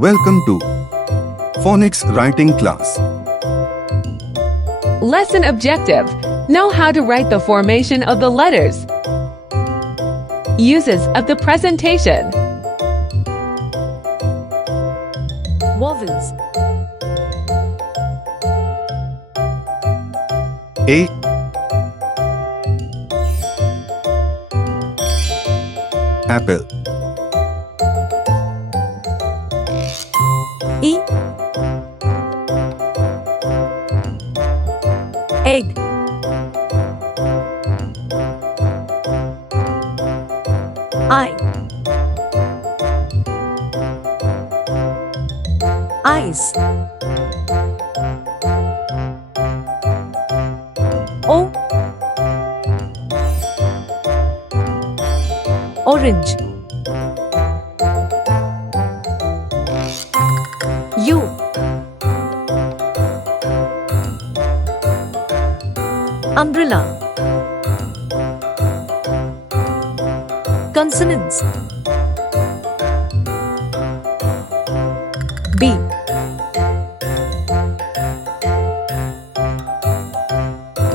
Welcome to Phonics Writing Class. Lesson objective. Know how to write the formation of the letters. Uses of the presentation. Vowels. A, apple. E. Egg. I. Eyes. O. Orange. U. Umbrella. Consonants. B.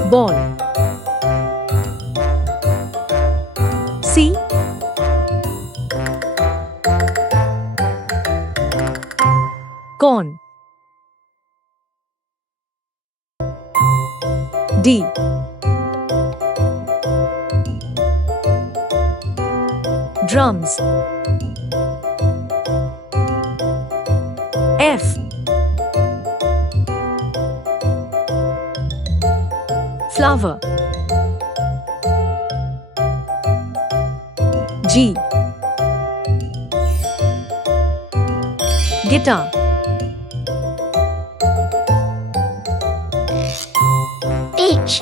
Ball. C. Corn. D. Drums. F. Flower. G. Guitar. H.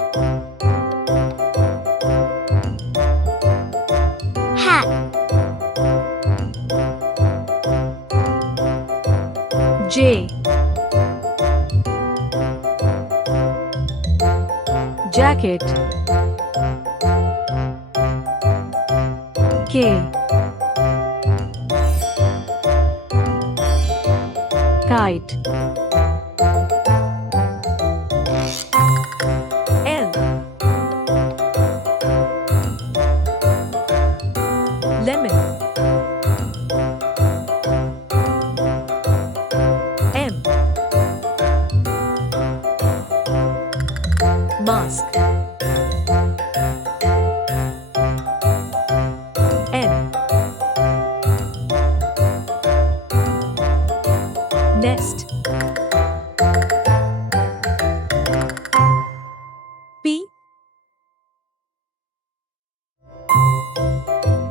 Hat. J. Jacket. K. Kite. L. Lemon. M. Mask. N. Nest. P.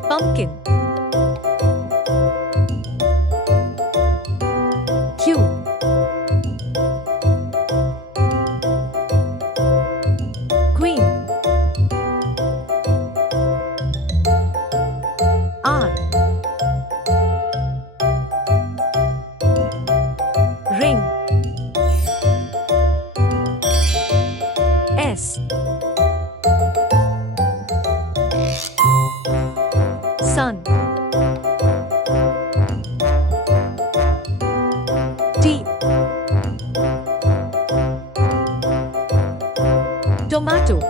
Pumpkin. Q. Queen. R. Ring. S. Sun. T. Tomato.